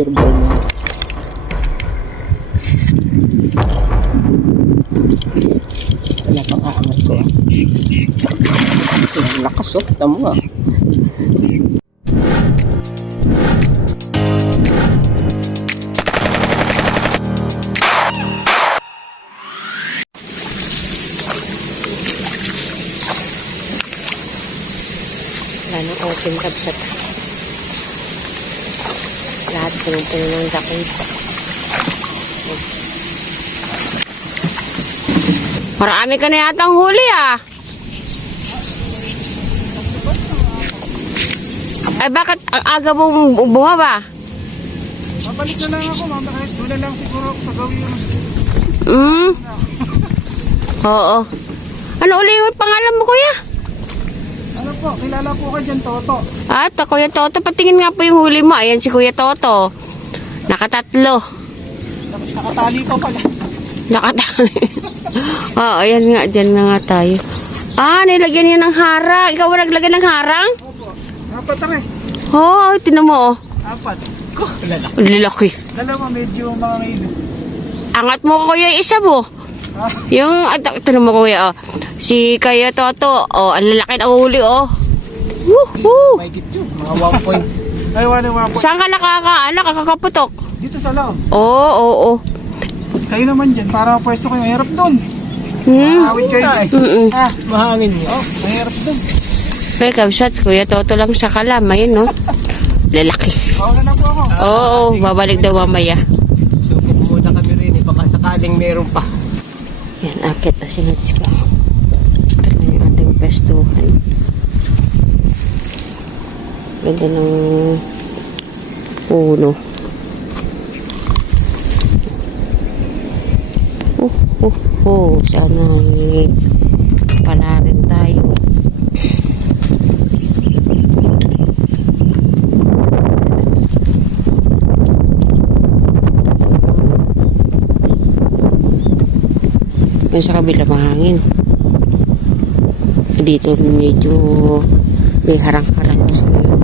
picture daw mo. Wala pang aangat ko. Ang lakas oh, tamo ah. Wala nang open kabsat. Lahat puno-puno ng duckweeds. Marami ka na yata ang huli ah. Ay bakit ang aga mong bumaba? Babalik na lang ako, mama. Kahit doon na lang siguro ako sa gawin. Oo. Ano uli yung pangalan mo, kuya? Ano po, kilala po ka dyan, Toto. At Kuya Toto, patingin nga po yung huli mo. Ayan si Kuya Toto. Nakatatlo. Nakatali pa pala. Nakatali. Oo, ayan nga. Diyan na nga tayo. Ah, nilagyan niya ng harang. Ikaw ang naglagyan ng harang? Opo. Apat na rin. Oo, tinan mo oh. Apat. Lalaki. Dalawa medyo mga ngayon. Angat mo kuya yung isa mo. Ha? Yung, tinan mo kuya oh. Si Kuya Toto, oh, ang lalaki na huli oh. Woohoo! May git yun. Mga 1 point. Ay, 1 point. Saan ka nakakaputok? Dito sa loob. Oo. Kayo naman dyan, para mapwesto kayo. Mahirap doon. Awit kayo. Ah, Mahangin niya. oh, mahirap doon. Kaya kabsat, Kuya Toto lang sa kalam. Ayun no. Lalaki. Okay na po ako. Oo, babalik daw mamaya. So muna kami rin eh, baka sakaling meron pa. Yan, akit na si Natska. Ito na yung ating pestuhan. Ganda ng puno. Sana pala rin tayo. Yung sa kabila mahangin. Dito medyo may harang-harang na sumero.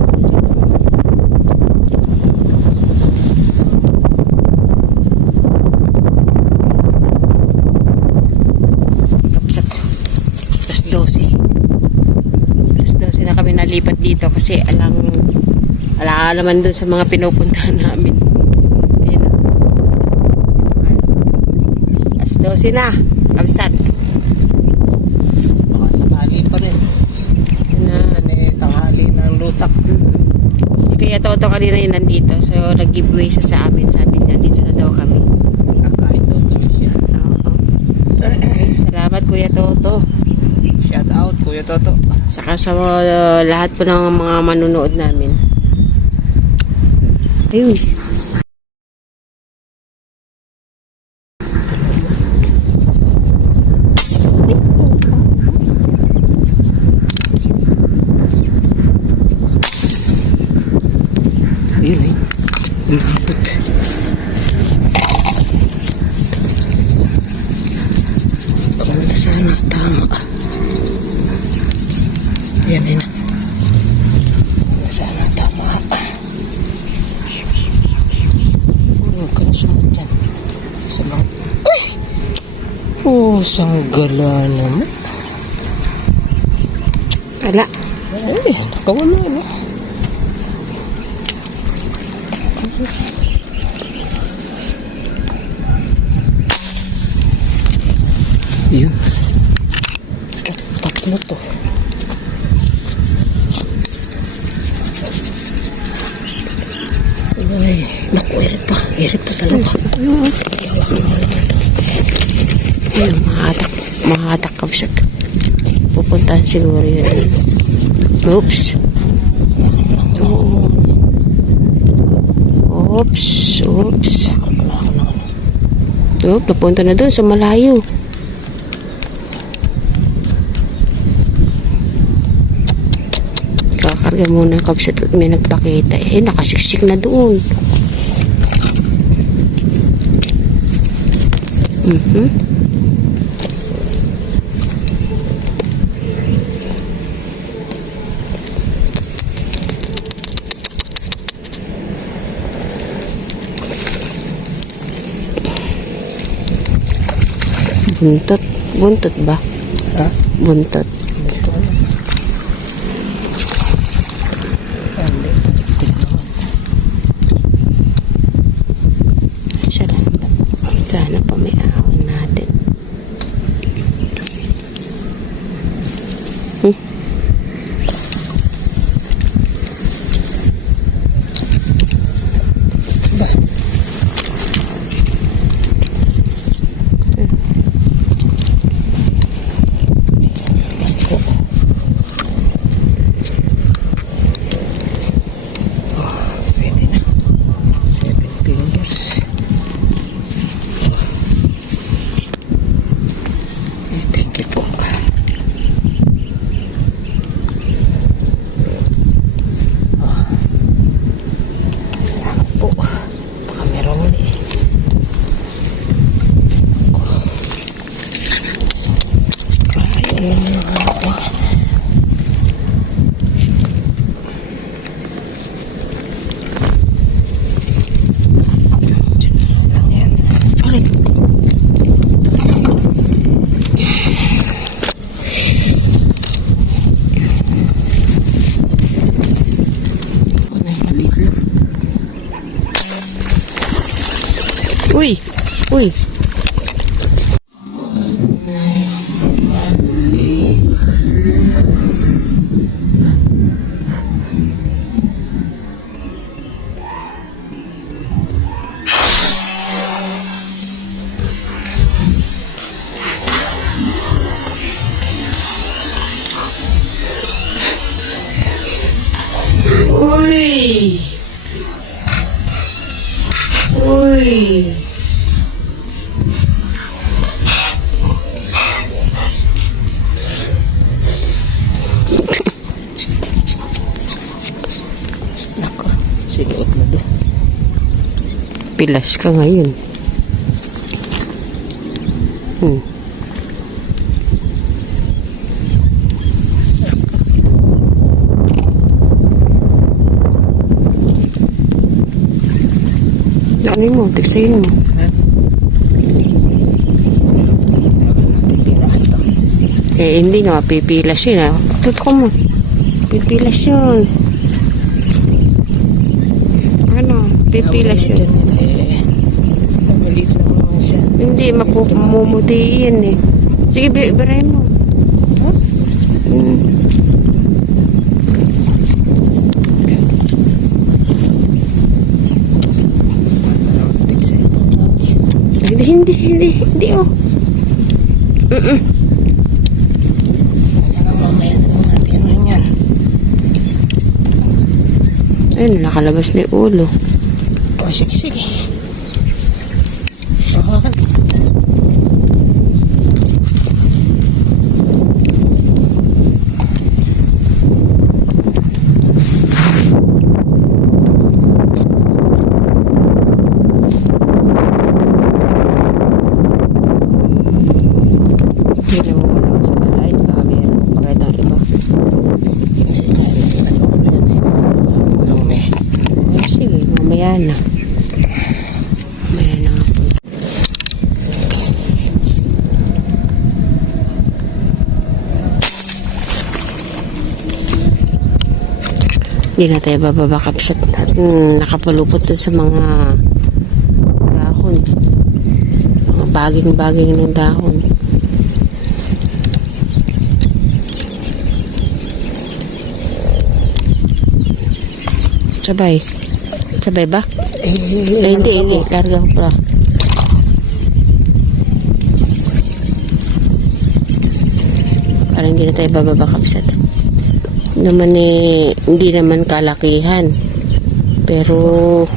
Alas 12 na kami nalipat dito kasi ala naman dun sa mga pinupuntahan namin. Ayun na. Alas 12 na. Kabsat. Baka sakali pa rin. Minsan eh, tanghali ng lutak. Si Kuya Toto kanina yun nandito. So, nag-giveaway siya sa amin. Sabi niya, dito na daw kami. Kakain daw tuloy siya. Oo. Okay, salamat Kuya Toto. Shout out, Kuya Toto. Saka sa lahat po ng mga manunood namin. Ayun. Ayun eh. Lapot. Wala sana tama. Yan yun. Wala sana tama. Huwag ka na sunod dyan. Sa mga... Ay! Oh, sanggala naman. Wala. Ay, nakawala na. Yun. Tatlo to. Ay, naku, eri pa talaga. Ayun, mahatak kabsat. Pupuntahan siguro yun. Oops. Oops. Napunta na dun sa malayo. Kakarga muna kabsat at may nagpakita. Eh, nakasiksik na doon. Buntot. Buntot ba? Ha? Buntot. Ito ano? Hindi. Salamat. Sana pa may ahon natin. Pwede na. 7 fingers. Thank you po. Salamat po. Baka meron ulit. Ayun na natin. Ay. Ano yung maliit lang? Uy! Uy! Uy! Uy! Nako, sinuot mo doon. Pilas ka ngayon. Ano mo? Tiksayin mo. Hindi na. Pipilas yun. Tutok mo. Pipilas yun. Ano? Pipilas yun. Maliit lang naman siya. Hindi. Mapumumuti yan eh. Sige, birahin mo. Hindi, oh. Mamaya na lang natin yan. Ayun, nakalabas na yung ulo. Oh, sige. Mamaya na. Mamaya na nga po. Hindi na tayo bababa kapsat natin. Nakapalupot dun sa mga dahon. Mga baging-baging ng dahon. Sabay. Sabay ba? Hindi. Larga ko pala. Parang hindi na tayo bababa kapsat. Naman hindi naman kalakihan. Pero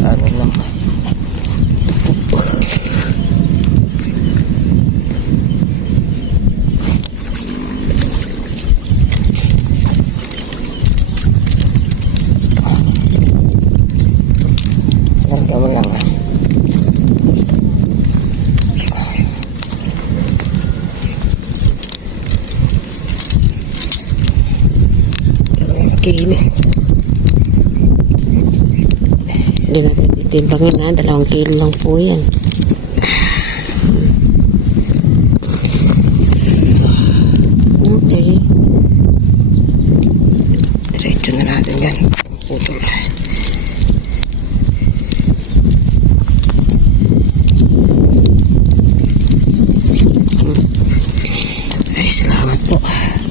Ano lang. Larga mo lang ah. kilo. Hindi natin titimbangin na. 2 kilo lang po yan.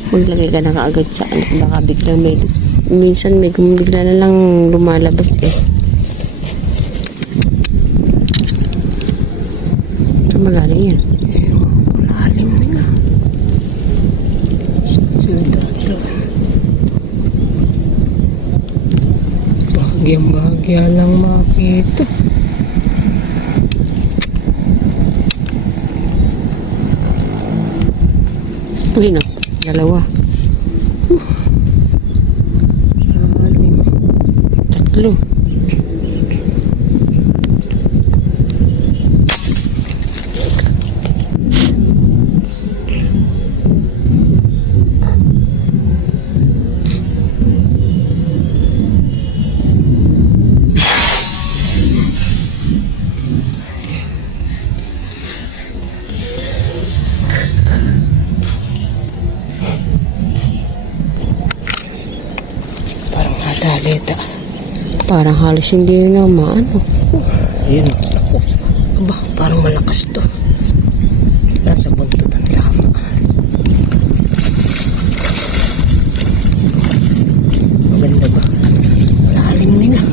Maglagay ka na kaagad sa ano. Baka biglang minsan bigla na lang lumalabas eh. Ito magaling yan. Malalim na nga. Sandalo. Bahagyang-bahagya lang makita. Ayun o, dalawa. Malalim. Tatlo. Parang nadalita. Parang halos hindi yun na maano. Ayun. Ako. Aba, parang malakas to. Nasa buntot ang tama. Maganda ba? Malalim na nga.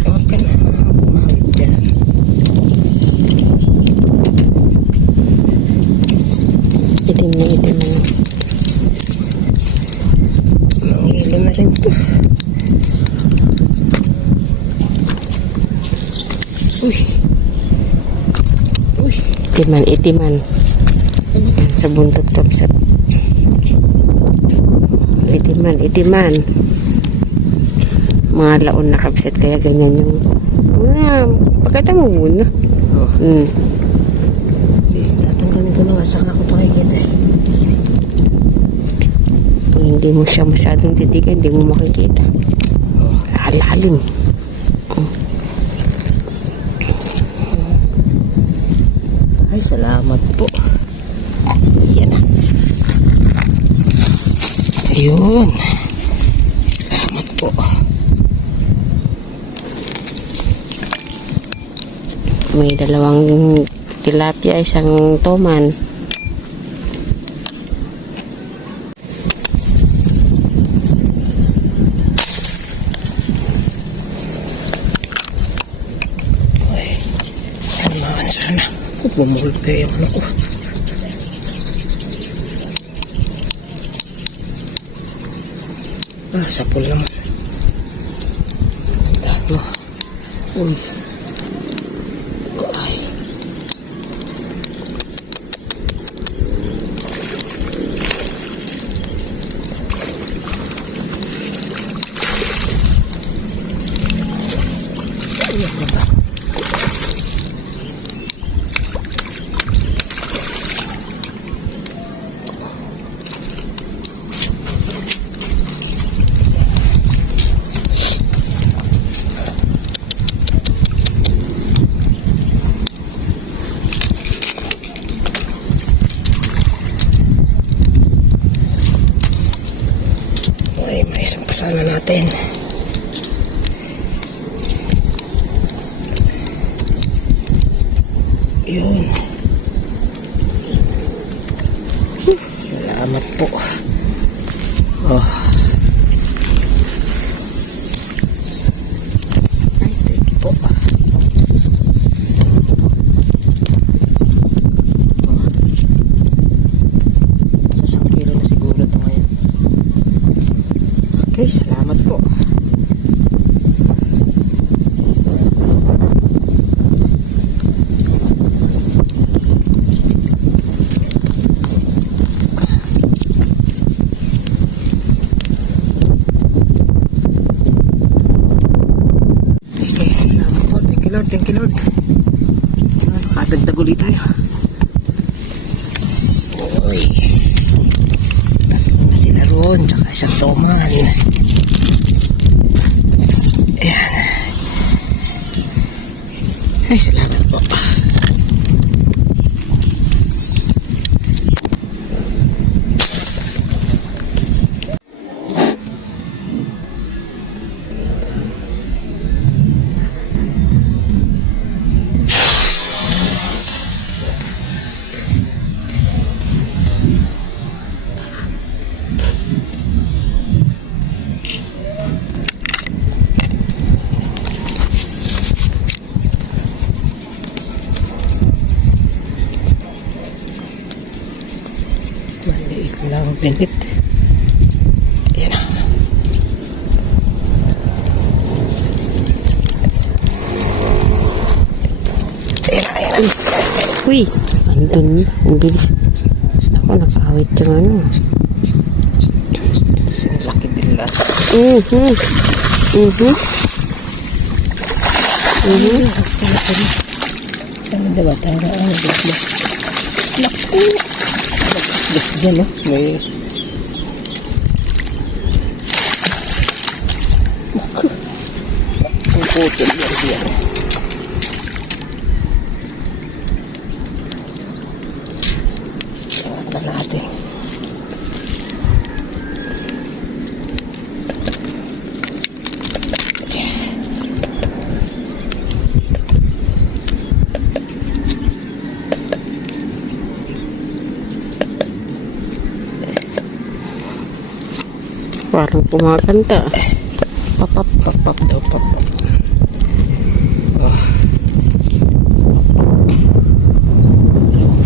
Huwag ka na bumawit dyan. Itim na itim na. Mangilo na rin to. Uy. Uy. Itiman, itiman. Yan, sa buntot ko. Itiman, itiman. Mga laon na kapsat, kaya ganyan yung... Pagkata mo muna. Oh. Hmm. Tatanggalin ko na nga. Saka ako pakikita eh. Pag hindi mo siya masyadong titigan, hindi mo makikita. Oh. Lalim. Ay, salamat po. Yan na. Ayun. Salamat po. May dalawang tilapia, isang toman. Ay, kailangan sana. Bumulog kayo yung ano ko. Ah, sapul naman. Tahan mo. Uy. Ay. Ayan na ba? Ay, may isang pasana natin. Yun. Salamat po. Oh. Ay, thank you po. Sa 1 kilo na siguro ito ngayon. Okay, salamat po. Okay, salamat po. Thank you Lord, thank you Lord. Nakadagdag ulit tayo. Uy. Tatlo na sila roon, tsaka isang toman. Ayan. Ay, salamat po. Bingit. Ayan na. Ayan na, ayan na. Uy, andun. Ang bilis. Ako, nakawit yung ano. Ang laki din lang. Sana diba tayo ang bigla. Naku! Nakas dyan, no? May... Naku! Ang putol yan diyan. Angat na natin. Parang kumakanta. Papap, papap daw, papap. Oh.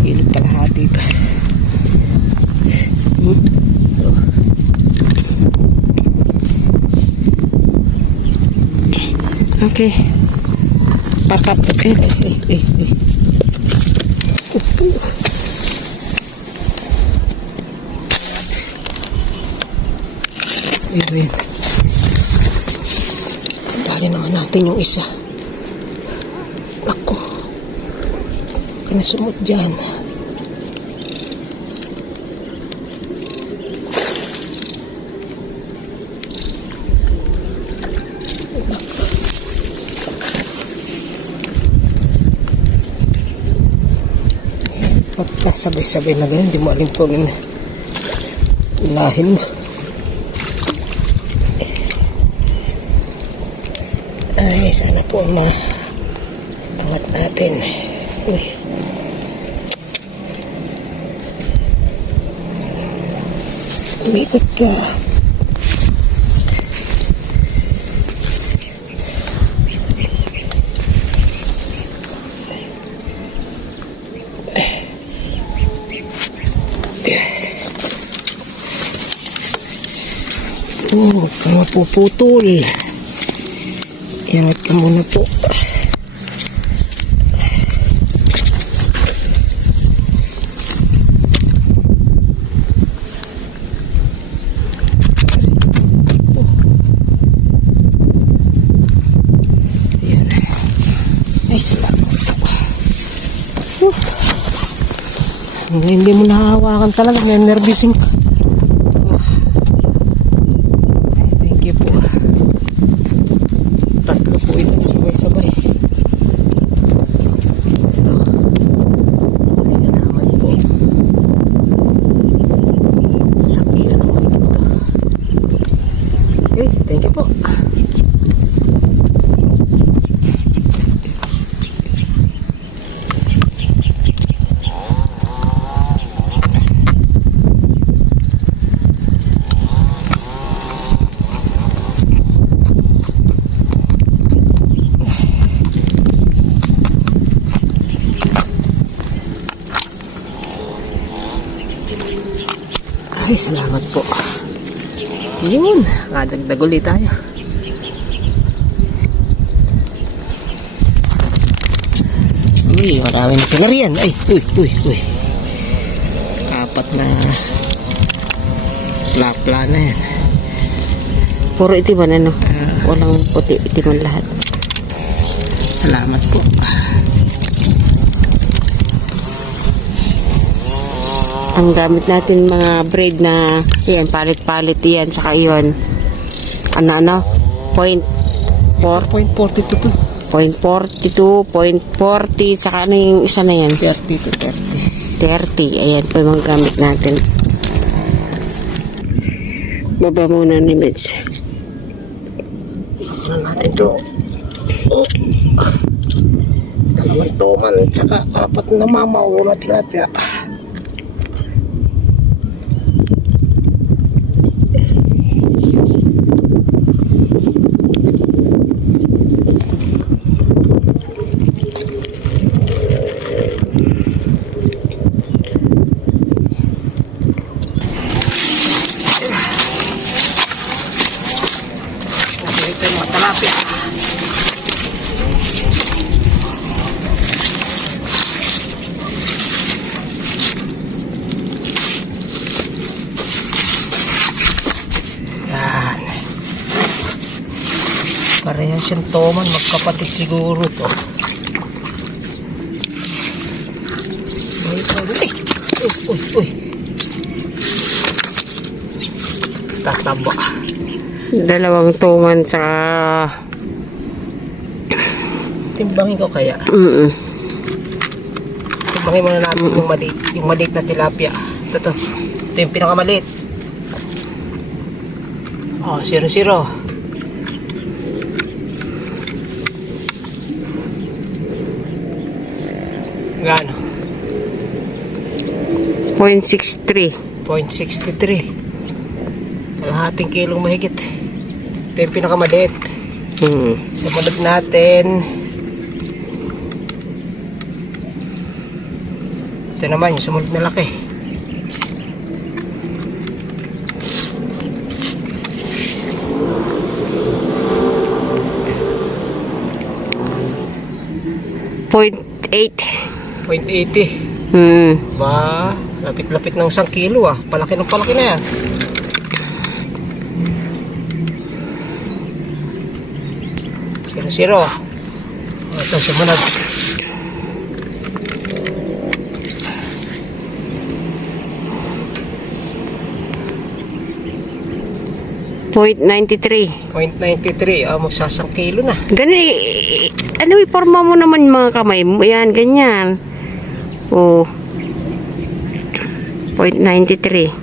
Hilog kalahati ito. Oh. Okay. Papat. Okay. Ayun. Tali naman natin yung isa. Ako. Kinasumot dyan. Pagka sabay-sabay na ganun, hindi mo alam kung ilahin mo. Ay, sana po angat natin. Uy. Umikot ka. Oh, kung mapuputol. Iangat ka muna po. Ayan. Ay, salamat po. Hindi mo nahahawakan talaga. Nervising ka. Thank you po. Tatlo po ito sabay-sabay. Salamat po. Sasakilan mo ito. Okay, thank you po. Ay, salamat po. Yun, kadagdag ulit tayo. Uy, marami na sila riyan. Ay, uy. Apat na lapla na yan. Puro itiman ano. Walang puti, itiman lahat. Salamat po. Ang gamit natin mga braid na yan, palit-palit yan, saka yun. Ano? 0.4 0.42 to 0.42, 0.40, saka ano yung isa na yan? 30 to 30. 30. Ayan po yung mga gamit natin. Baba muna ni Mitch. Ano natin to? Oh. Dalawang tuman, tsaka apat na mamaw na tilapia. tilapia. Yan. Parehas yung toman, magkapatid siguro to. Uy. Tataba. Dalawang tuman sa... Timbangin ko kaya. Timbangin muna natin yung maliit na tilapia. Ito. Ito yung pinakamaliit. Oh, 0-0. Gano? 0.63. 0.63. Kalahating kilong mahigit. Ito yung pinakamaliit. Sumunod natin. Ito naman yung sumunod na laki. .8. 0.80. Ba, lapit-lapit ng 1 kilo ah. Palaki na yan. Zero. Ito, sumunod. .93. Ah, magsasang kilo na. Ano, iporma mo naman yung mga kamay mo. Yan, ganyan. Oh. 0.93.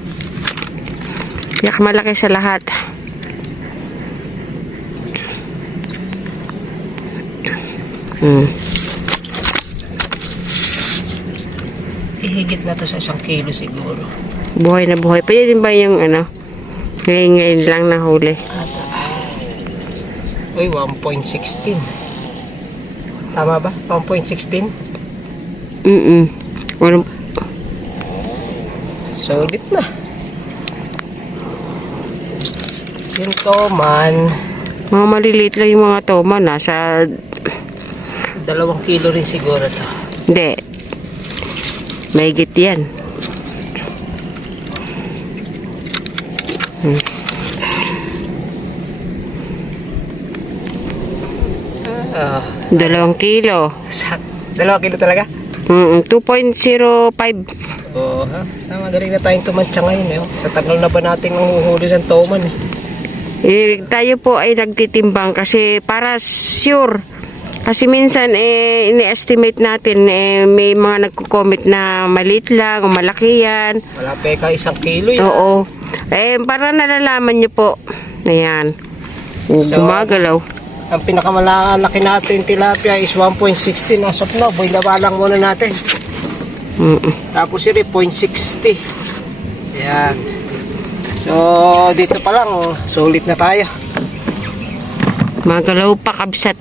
Malaki sa lahat. Ihigit na to sa 1 kilo siguro. Buhay na buhay. Pwede din ba yung ano? Ngayon lang nahuli. Uy, 1.16. Tama ba? 1.16? Walang... Solid na. Yung toman, Mga maliliit lang yung mga toman. Nasa... 2 kilo rin siguro to. Hindi. Mahigit yan. Ah, 2 kilo. 2 kilo talaga? 2.05. Oo, ha? Magaling na tayong tumantsa ngayon eh. Sa tagal na ba natin nanguhuli ng toman eh? Tayo po ay nagtitimbang kasi para sure. Kasi minsan ini-estimate natin may mga nagko-comment na maliit lang o malaki yan. Wala pa 1 kilo yan. Oo. Para nalalaman nyo po. Ayan. So, Gumagalaw. Ang pinakamalaki natin tilapia is 1.16 as of now. Boy, lang muna natin. Tapos yun 0.60. Ayan. So, dito pa lang, solid na tayo. Magalaw pa kabsat.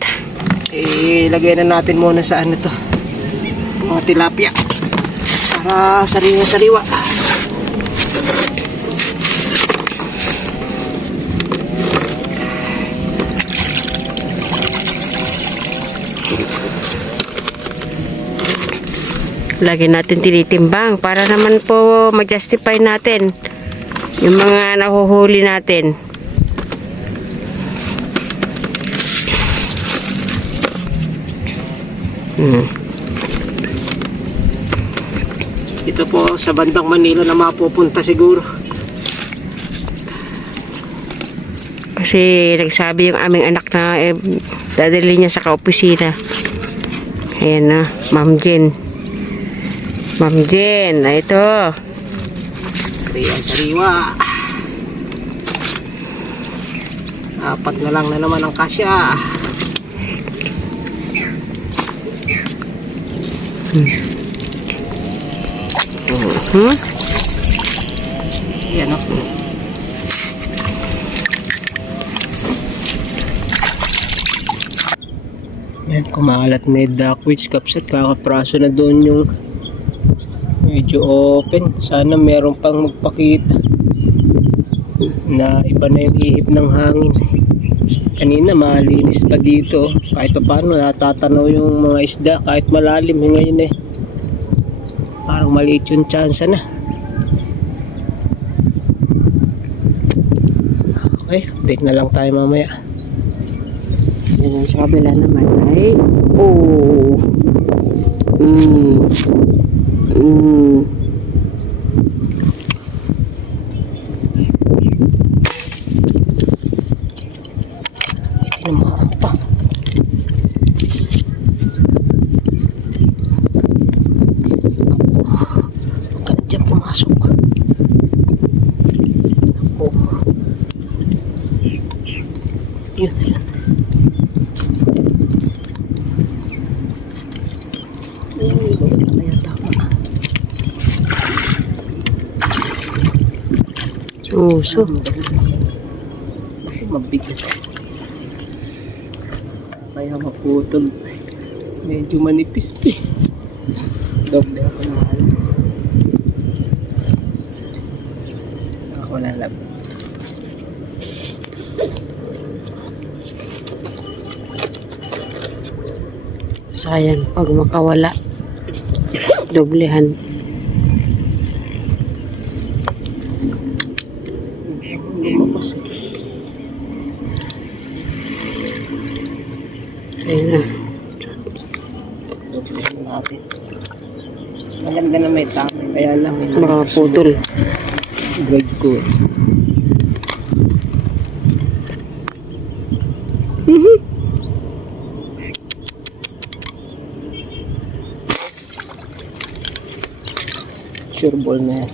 Ilagay na natin muna sa ano to, mga tilapia, para sariwa-sariwa. Lagi natin tinitimbang para naman po ma-justify natin yung mga nahuhuli natin. Ito po sa bandang Manila na mapupunta siguro. Kasi nagsabi yung aming anak na dadali niya sa kaopisina. Ayan na, Ma'am Jen. Ma'am Jen, ito. Sariwa. 4 na lang na naman ang kasya. Yan o. Yan, kumalat na yung duckwitch kapsat. Kakapraso na doon yung medyo open. Sana meron pang magpakita na iba na yung ihip ng hangin. Kanina malinis pa dito. Kahit pa paano natatanaw yung mga isda kahit malalim ngayon eh. Parang maliit yung chance na. Okay, update na lang tayo mamaya. Yan, sa kabila naman ay oh. Tinamaan pa. Huwag ka na dyan pumasok. Ako. Yun. Kaya tama. Suso. Mabigat. Kaya maputol. Medyo manipis eh. Doble ako mahal. Ako lalab. Sayang pag makawala. Doblehan. Lumapas eh. Ayun na. Doblehan natin. Maganda na may tama. Kaya lang. Makaputol. Grade ko eh. Sure ball na yan.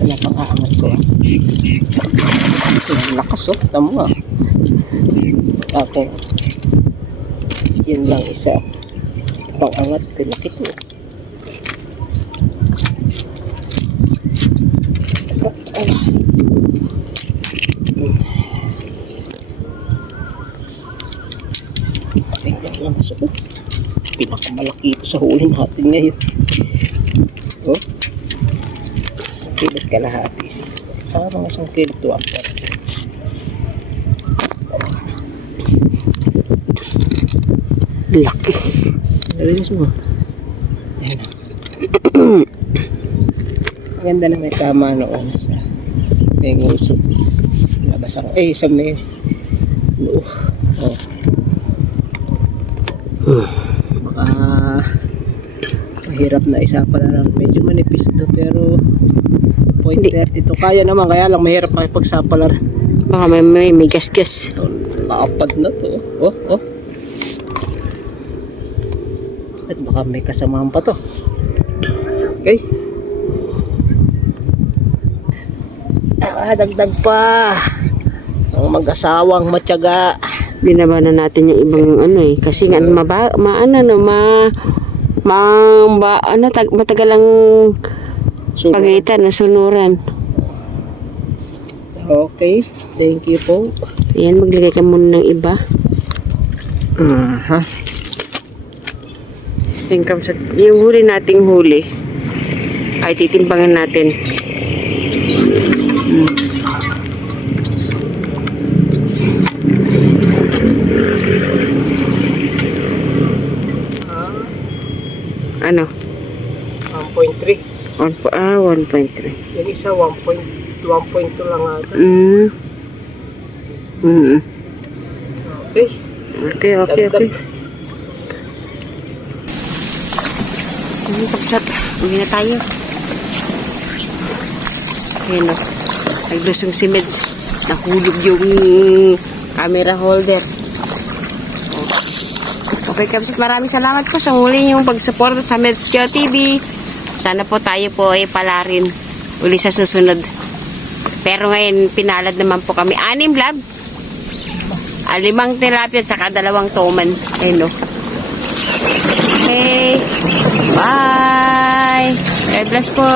Wala pang aangat ko. Ang lakas oh. Tama nga. Okay. Yan lang isa. Pang angat ko. Nakit mo. Tingnan lang masuk. Pinakamalaki ito sa huli natin ngayon. Oh. 1 kilo kalahati. Parang 1 kilo to ako. Laki. Narinis mo. Ayan. Maganda na may tama noon sa may nguso. Labas ako. Sa may loob. Oh. Baka mahirap na isa pala lang. Medyo manipis to pero 0.32 kaya naman, kaya lang mahirap makipagsapalaran. Baka may gas-gas. Lapad na to. Oh. At baka may kasamahan pa to. Okay. Dagdag pa. Ang mag-asawang matyaga. Binaba na natin yung ibang ano eh. Kasi nga matagal ang pagitan na sunuran. Okay. Thank you po. Yan, maglagay ka muna ng iba. Yung huli nating huli ay titimbangan natin. Ano? 1.3. 1.3. Yung isa 1.2 lang ata. Okay. Okay. Kapsat, uwi na tayo. Ayan o. Naglusong si Meds. Nahulog yung camera holder. Okay, kapsat, maraming salamat po sa muli yung pagsuporta sa Meds Joe TV. Sana po tayo po ay palarin uli sa susunod. Pero ngayon, pinalad naman po kami. 6 lab. 5 tilapia at saka 2 toman. Ayun o. Okay. Bye. God bless po.